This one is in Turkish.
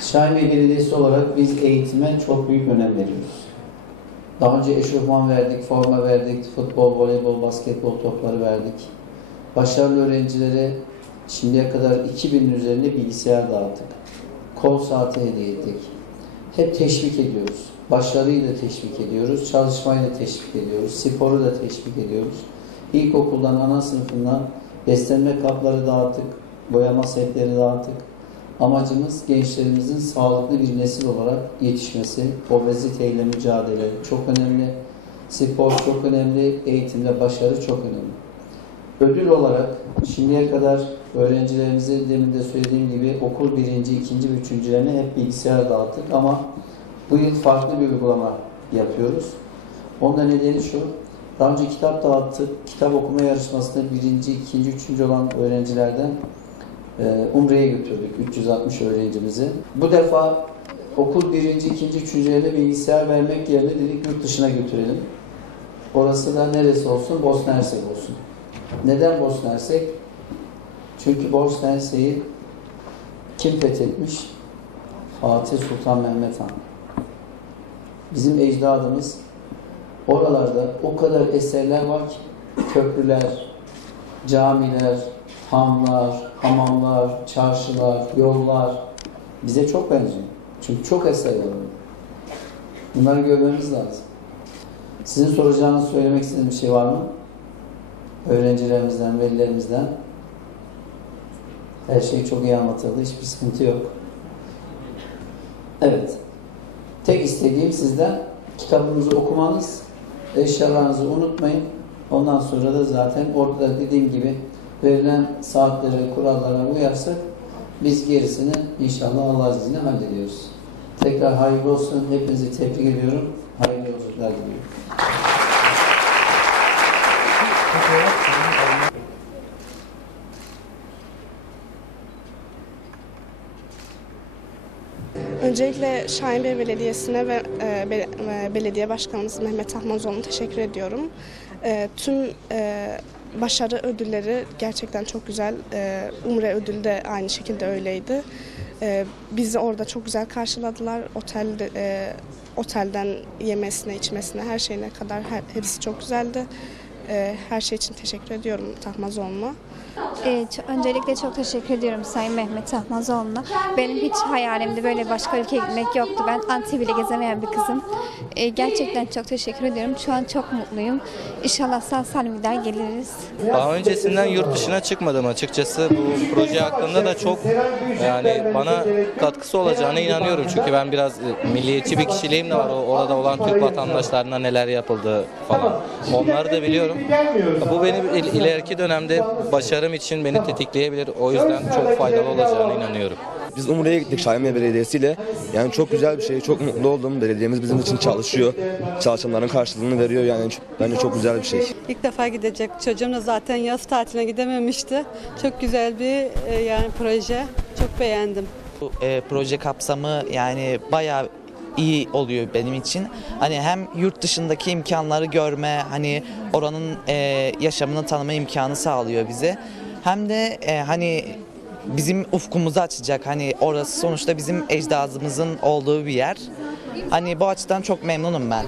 Şahinbey Belediyesi olarak biz eğitime çok büyük önem veriyoruz. Daha önce eşofman verdik, forma verdik, futbol, voleybol, basketbol topları verdik. Başarılı öğrencilere şimdiye kadar 2000'in üzerinde bilgisayar dağıttık. Kol saati hediye ettik. Hep teşvik ediyoruz. Başarıyı da teşvik ediyoruz, çalışmayı da teşvik ediyoruz, sporu da teşvik ediyoruz. İlkokuldan, ana sınıfından beslenme kapları dağıttık, boyama setleri dağıttık. Amacımız gençlerimizin sağlıklı bir nesil olarak yetişmesi, obeziteyle mücadele çok önemli, spor çok önemli, eğitimde başarı çok önemli. Ödül olarak şimdiye kadar öğrencilerimize demin de söylediğim gibi okul birinci, ikinci ve üçüncülerine hep bilgisayar dağıttık ama bu yıl farklı bir uygulama yapıyoruz. Onun da nedeni şu, daha önce kitap dağıttık, kitap okuma yarışmasında birinci, ikinci, üçüncü olan öğrencilerden Umre'ye götürdük 360 öğrencimizi. Bu defa okul birinci, ikinci, üçüncülerine bilgisayar vermek yerine dedik yurt dışına götürelim. Orası da neresi olsun? Bosna Hersek olsun. Neden Bosna Hersek? Çünkü Bosna Hersek'i kim fethetmiş? Fatih Sultan Mehmet Han. Bizim ecdadımız oralarda o kadar eserler var ki köprüler, camiler, hanlar, hamamlar, çarşılar, yollar bize çok benziyor. Çünkü çok eser var. Bunları görmemiz lazım. Sizin soracağınız, söylemek istediğiniz bir şey var mı? Öğrencilerimizden, velilerimizden. Her şey çok iyi anlatıldı. Hiçbir sıkıntı yok. Evet. Tek istediğim sizden kitabınızı okumanız, eşyalarınızı unutmayın. Ondan sonra da zaten orada dediğim gibi verilen saatlere, kurallara uyarsak biz gerisini inşallah Allah izniyle hallediyoruz. Tekrar hayırlı olsun. Hepinizi tebrik ediyorum. Hayırlı yolculuklar diliyorum. Öncelikle Şahinbey Belediyesi'ne ve belediye başkanımız Mehmet Ahmazoğlu'na teşekkür ediyorum. Tüm başarı ödülleri gerçekten çok güzel. Umre ödülü de aynı şekilde öyleydi. Bizi orada çok güzel karşıladılar. Otelden yemesine, içmesine, her şeyine kadar hepsi çok güzeldi. Her şey için teşekkür ediyorum Tahmazoğlu'na. Öncelikle çok teşekkür ediyorum Sayın Mehmet Tahmazoğlu'na. Benim hiç hayalimde böyle başka ülkeye gitmek yoktu. Ben Antep'te bile gezemeyen bir kızım. Gerçekten çok teşekkür ediyorum. Şu an çok mutluyum. İnşallah sağ salim gider geliriz. Daha öncesinden yurt dışına çıkmadım açıkçası. Bu proje hakkında da çok bana katkısı olacağına inanıyorum. Çünkü ben biraz milliyetçi bir kişiliğim de var. Orada olan Türk vatandaşlarına neler yapıldı falan. Onları da biliyorum. Bu benim ileriki dönemde başarım için beni tetikleyebilir. O yüzden çok faydalı olacağına inanıyorum. Biz Umre'ye gittik Şahinbey Belediyesi ile. Yani çok güzel bir şey, çok mutlu oldum. Belediyemiz bizim için çalışıyor. Çalışanların karşılığını veriyor. Yani bence çok güzel bir şey. İlk defa gidecek. Çocuğum da zaten yaz tatiline gidememişti. Çok güzel bir proje. Çok beğendim. Bu proje kapsamı bayağı iyi oluyor benim için. Hem yurt dışındaki imkanları görme, oranın yaşamını tanıma imkanı sağlıyor bize. Hem de bizim ufkumuzu açacak. Orası sonuçta bizim ecdadımızın olduğu bir yer. Bu açıdan çok memnunum ben.